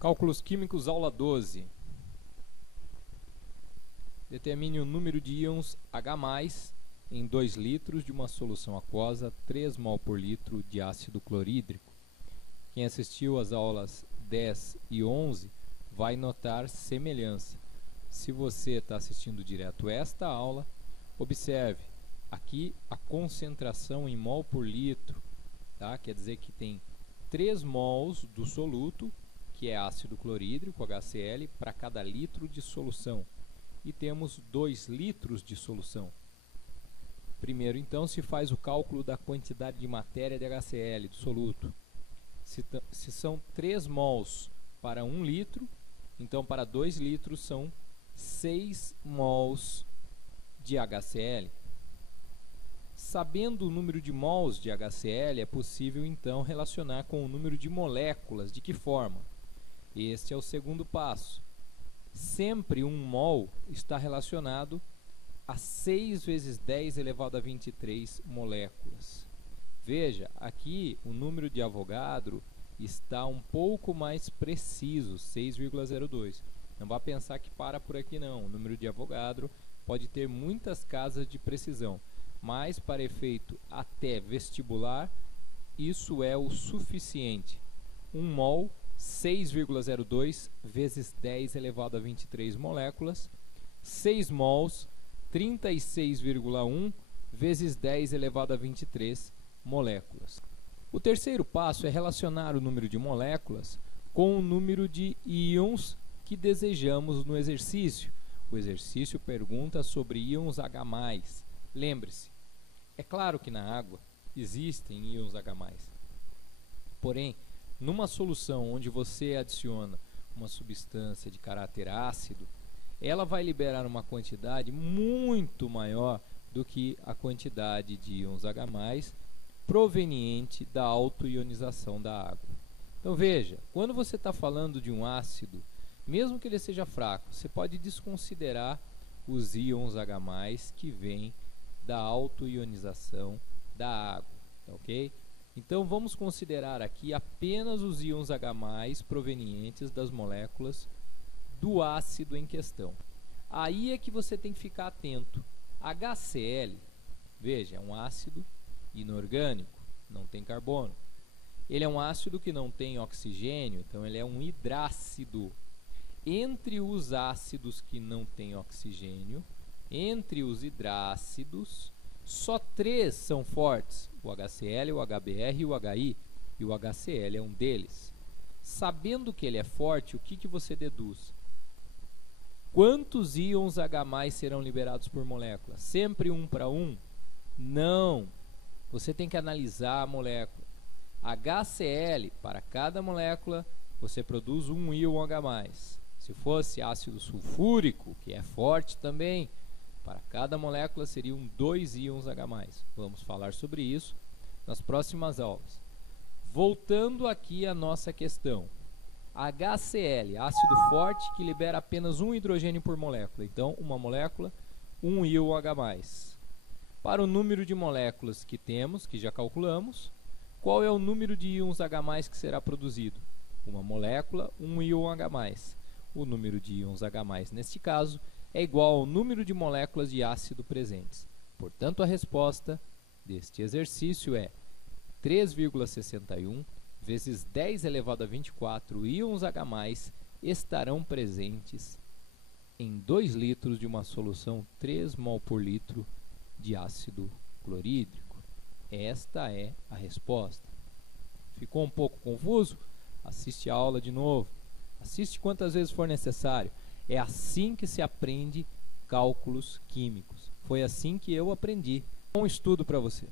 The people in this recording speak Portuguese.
Cálculos Químicos, aula 12. Determine o número de íons H+, em 2 litros de uma solução aquosa, 3 mol por litro de ácido clorídrico. Quem assistiu às aulas 10 e 11 vai notar semelhança. Se você está assistindo direto esta aula, observe aqui a concentração em mol por litro, tá? Quer dizer que tem 3 mols do soluto, que é ácido clorídrico, HCl, para cada litro de solução. E temos 2 litros de solução. Primeiro, então, se faz o cálculo da quantidade de matéria de HCl, do soluto. Se são 3 mols para 1 litro, então para 2 litros são 6 mols de HCl. Sabendo o número de mols de HCl, é possível então relacionar com o número de moléculas. De que forma? Este é o segundo passo. Sempre 1 mol está relacionado a 6 vezes 10 elevado a 23 moléculas. Veja, aqui o número de Avogadro está um pouco mais preciso, 6,02. Não vá pensar que para por aqui não. O número de Avogadro pode ter muitas casas de precisão, mas para efeito até vestibular, isso é o suficiente. 1 mol, 6,02 vezes 10 elevado a 23 moléculas. 6 mols, 36,1 vezes 10 elevado a 23 moléculas. O terceiro passo é relacionar o número de moléculas com o número de íons que desejamos no exercício. O exercício pergunta sobre íons H+. Lembre-se, é claro que na água existem íons H+. Porém, numa solução onde você adiciona uma substância de caráter ácido, ela vai liberar uma quantidade muito maior do que a quantidade de íons H+, proveniente da autoionização da água. Então veja, quando você está falando de um ácido, mesmo que ele seja fraco, você pode desconsiderar os íons H+, que vêm da autoionização da água, tá ok? Então vamos considerar aqui apenas os íons H+ provenientes das moléculas do ácido em questão. Aí é que você tem que ficar atento. HCl, veja, é um ácido inorgânico, não tem carbono. Ele é um ácido que não tem oxigênio, então ele é um hidrácido. Entre os ácidos que não têm oxigênio, entre os hidrácidos, só 3 são fortes, o HCl, o HBr e o HI, e o HCl é um deles. Sabendo que ele é forte, o que você deduz? Quantos íons H+ serão liberados por molécula? Sempre 1 para 1? Não! Você tem que analisar a molécula. HCl, para cada molécula, você produz 1 íon H+. Se fosse ácido sulfúrico, que é forte também, para cada molécula seriam 2 íons H+. Vamos falar sobre isso nas próximas aulas. Voltando aqui à nossa questão. HCl, ácido forte que libera apenas 1 hidrogênio por molécula. Então, uma molécula, 1 íon H+. Para o número de moléculas que temos, que já calculamos, qual é o número de íons H+ que será produzido? Uma molécula, 1 íon H+. O número de íons H+, neste caso, é igual ao número de moléculas de ácido presentes. Portanto, a resposta deste exercício é 3,61 vezes 10 elevado a 24 íons H+ estarão presentes em 2 litros de uma solução 3 mol por litro de ácido clorídrico. Esta é a resposta. Ficou um pouco confuso? Assiste a aula de novo. Assiste quantas vezes for necessário. É assim que se aprende cálculos químicos. Foi assim que eu aprendi. Bom estudo para você.